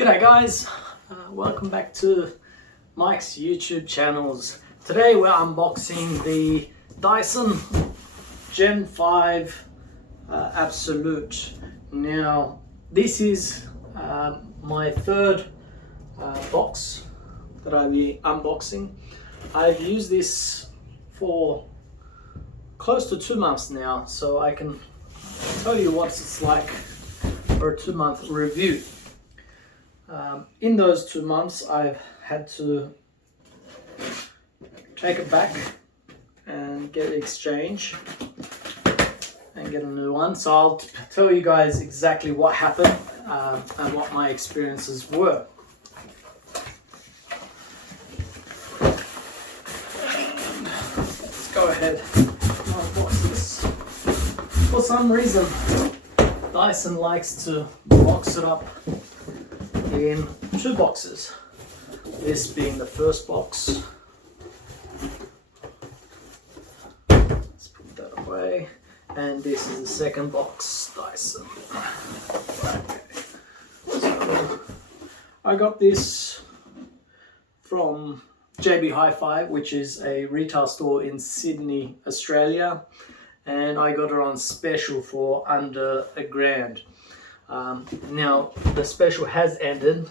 G'day guys, welcome back to Mike's YouTube channels. Today we're unboxing the Dyson Gen5 Absolute. Now this is my third box that I'll be unboxing. I've used this for close to 2 months now, so I can tell you what it's like for a 2-month review. In those 2 months, I've had to take it back and get it exchanged and get a new one. So I'll tell you guys exactly what happened and what my experiences were. Let's go ahead and unbox this. For some reason, Dyson likes to box it up in 2 boxes. This being the first box. Let's put that away. And this is the second box, Dyson. Okay. So I got this from JB Hi-Fi, which is a retail store in Sydney, Australia. And I got it on special for under $1,000. Now the special has ended.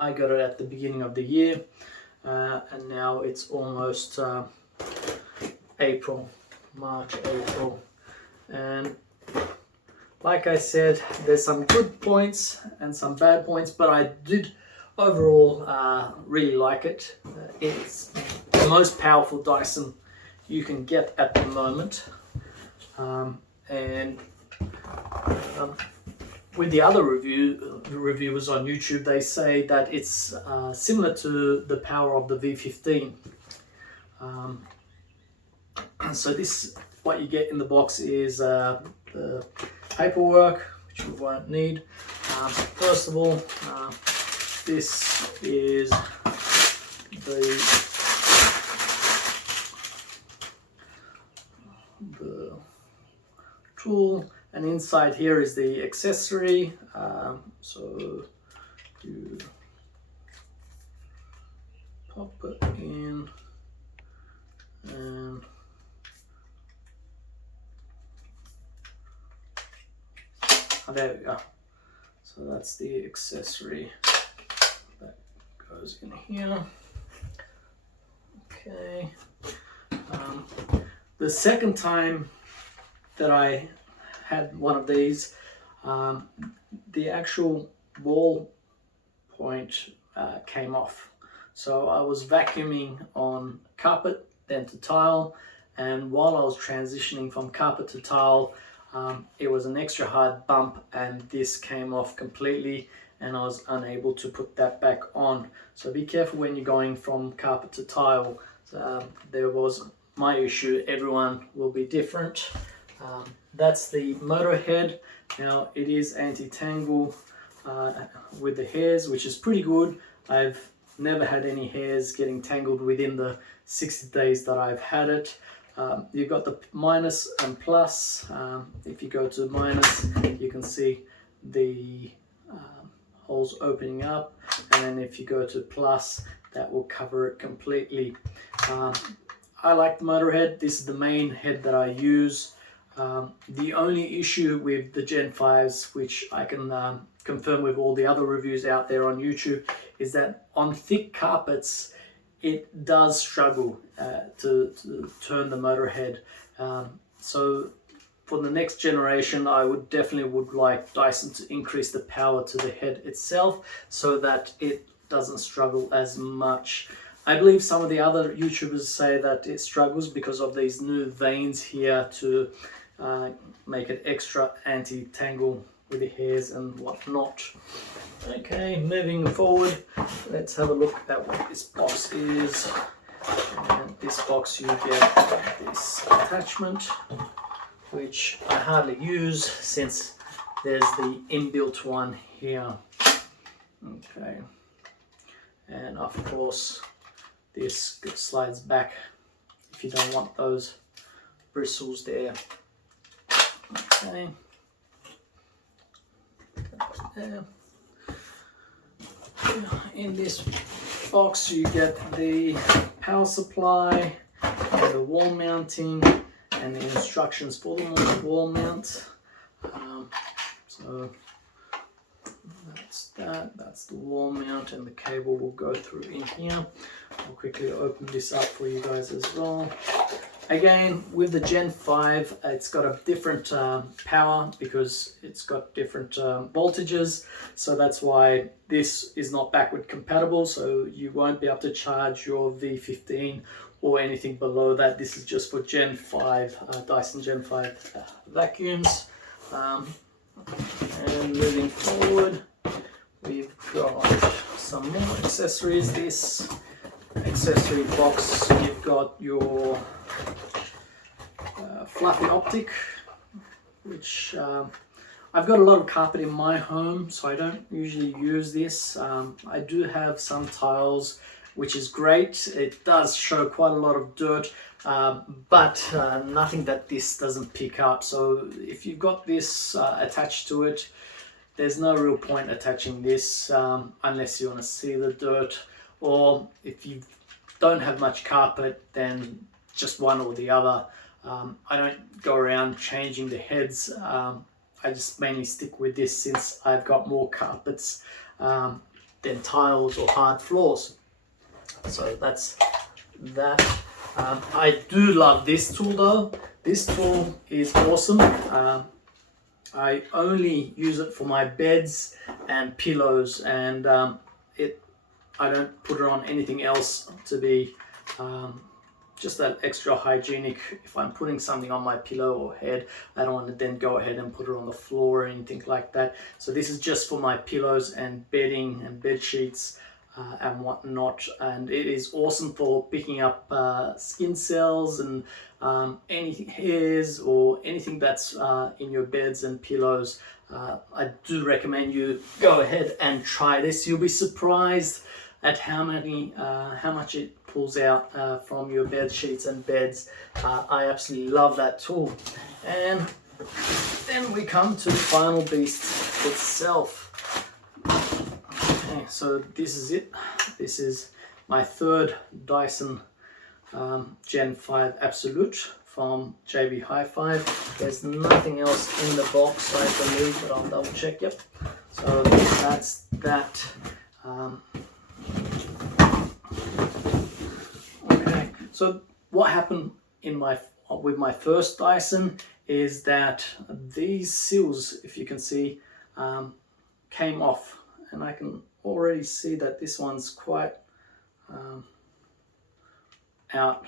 I got it at the beginning of the year, and now it's almost March, April, and like I said, there's some good points and some bad points, but I did overall really like it. It's the most powerful Dyson you can get at the moment, with the other reviewers on YouTube, they say that it's similar to the power of the V15. So this, what you get in the box is the paperwork, which we won't need. First of all, this is the tool. And inside here is the accessory, so you pop it in and there we go. So that's the accessory that goes in here. Okay. The second time that I had one of these, the actual wall point came off. So I was vacuuming on carpet, then to tile, and while I was transitioning from carpet to tile, it was an extra hard bump and this came off completely and I was unable to put that back on. So be careful when you're going from carpet to tile. There was my issue. Everyone will be different. That's the motor head. Now it is anti-tangle with the hairs, which is pretty good. I've never had any hairs getting tangled within the 60 days that I've had it. You've got the minus and plus. If you go to minus, you can see the holes opening up, and then if you go to plus, that will cover it completely. I like the motor head. This is the main head that I use. The only issue with the Gen5s, which I can confirm with all the other reviews out there on YouTube, is that on thick carpets it does struggle to turn the motor head. So for the next generation, I would definitely like Dyson to increase the power to the head itself so that it doesn't struggle as much. I believe some of the other YouTubers say that it struggles because of these new vanes here to make it extra anti-tangle with the hairs and whatnot. Okay, moving forward, let's have a look at what this box is. And this box, you get this attachment, which I hardly use since there's the inbuilt one here. Okay, and of course this slides back if you don't want those bristles there. Okay. There. in this box you get the power supply, and the wall mounting, and the instructions for the wall mount. So that's the wall mount, and the cable will go through in here. I'll quickly open this up for you guys as well. Again, with the Gen 5, it's got a different power because it's got different voltages. So that's why this is not backward compatible. So you won't be able to charge your V15 or anything below that. This is just for Gen 5, Dyson Gen 5 vacuums. And moving forward, we've got some more accessories. This accessory box, you've got your fluffy optic, which I've got a lot of carpet in my home, so I don't usually use this. I do have some tiles, which is great. It does show quite a lot of dirt, but nothing that this doesn't pick up. So if you've got this attached to it, there's no real point attaching this unless you want to see the dirt, or if you don't have much carpet, then just one or the other. I don't go around changing the heads. I just mainly stick with this since I've got more carpets than tiles or hard floors. So that's that. I do love this tool though. This tool is awesome. I only use it for my beds and pillows, and I don't put it on anything else to be just that extra hygienic. If I'm putting something on my pillow or head, I don't want to then go ahead and put it on the floor or anything like that. So this is just for my pillows and bedding and bed sheets and whatnot, and it is awesome for picking up skin cells and any hairs or anything that's in your beds and pillows. I do recommend you go ahead and try this. You'll be surprised at how much it pulls out from your bed sheets and beds. I absolutely love that tool. And then we come to the final beast itself. Okay, so this is it. This is my third Dyson Gen 5 Absolute from JB Hi-Fi. There's nothing else in the box, I believe, but I'll double check. Yep. So that's that. Okay, so what happened with my first Dyson is that these seals, if you can see, came off, and I can already see that this one's quite out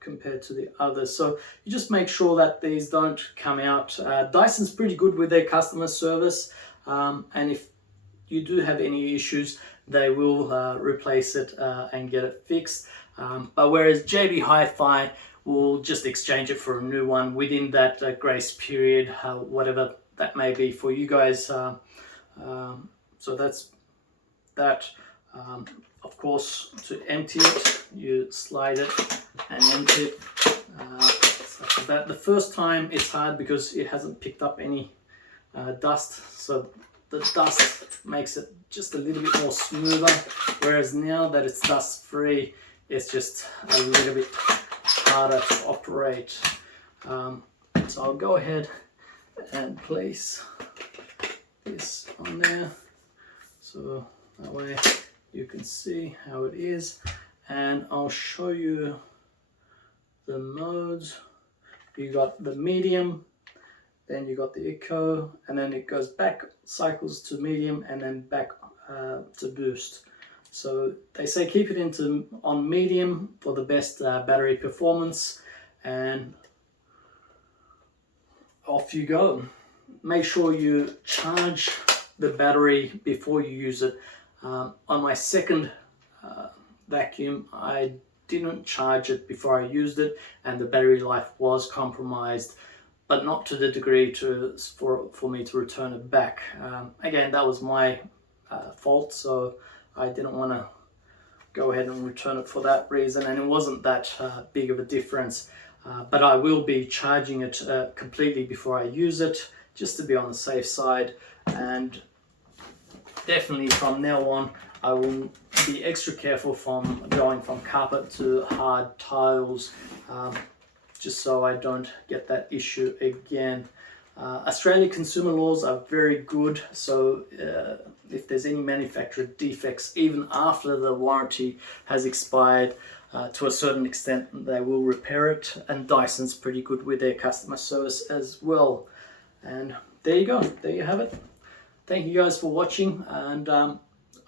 compared to the others. So you just make sure that these don't come out. Dyson's pretty good with their customer service, and if you do have any issues, they will replace it and get it fixed. But whereas JB Hi-Fi will just exchange it for a new one within that grace period, whatever that may be for you guys. So that's that. Of course, to empty it, you slide it and empty it. So that the first time it's hard because it hasn't picked up any dust, so the dust makes it just a little bit more smoother, whereas now that it's dust free, it's just a little bit harder to operate. So I'll go ahead and place this on there, so that way you can see how it is, and I'll show you the modes. You got the medium, then you got the eco, and then it goes back, cycles to medium, and then back to boost. So they say keep it on medium for the best battery performance, and off you go. Make sure you charge the battery before you use it. On my second vacuum, I didn't charge it before I used it, and the battery life was compromised, but not to the degree for me to return it back. Again, that was my fault, so I didn't want to go ahead and return it for that reason, and it wasn't that big of a difference. But I will be charging it completely before I use it, just to be on the safe side. And definitely from now on, I will be extra careful from going from carpet to hard tiles, just so I don't get that issue again. Australian consumer laws are very good, so if there's any manufacturer defects, even after the warranty has expired, to a certain extent they will repair it, and Dyson's pretty good with their customer service as well. And there you go, there you have it. Thank you guys for watching, and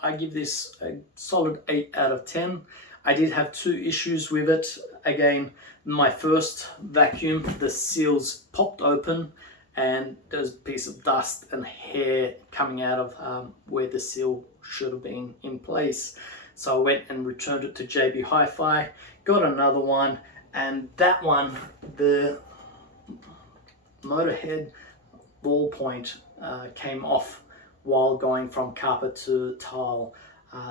I give this a solid 8 out of 10. I did have 2 issues with it. Again, my first vacuum, the seals popped open and there's a piece of dust and hair coming out of where the seal should have been in place. So I went and returned it to JB Hi-Fi, got another one, and that one, the motor head ball point came off while going from carpet to tile.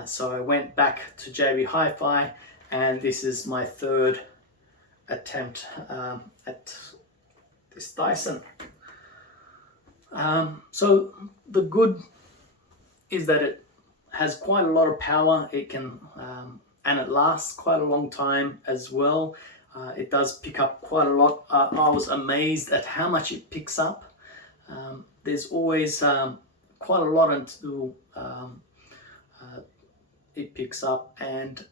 So I went back to JB Hi-Fi, and this is my 3rd attempt at this Dyson. So the good is that it has quite a lot of power. It can and it lasts quite a long time as well. It does pick up quite a lot. I was amazed at how much it picks up. There's always quite a lot until it picks up. And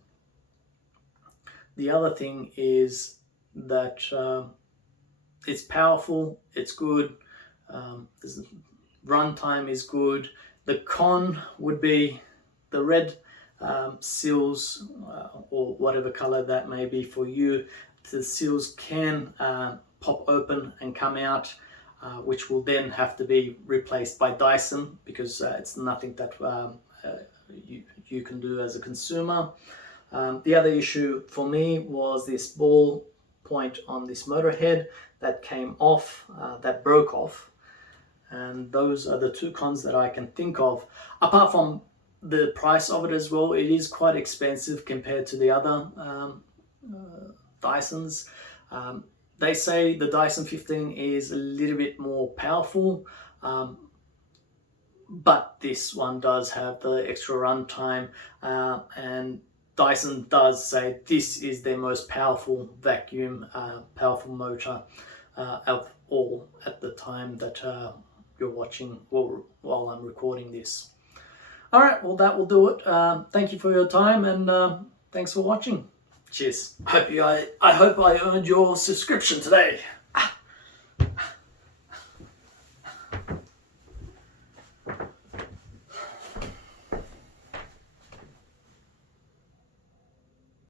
the other thing is that it's powerful, it's good, runtime is good. The con would be the red seals, or whatever color that may be for you. The seals can pop open and come out, which will then have to be replaced by Dyson, because it's nothing that you can do as a consumer. The other issue for me was this ball point on this motor head that came off, that broke off. And those are the 2 cons that I can think of. Apart from the price of it as well, it is quite expensive compared to the other Dysons. They say the Dyson 15 is a little bit more powerful, but this one does have the extra runtime, and Dyson does say this is their most powerful vacuum, powerful motor of all at the time that you're watching, while I'm recording this. All right, well, that will do it. Thank you for your time, and thanks for watching. Cheers. I hope I earned your subscription today.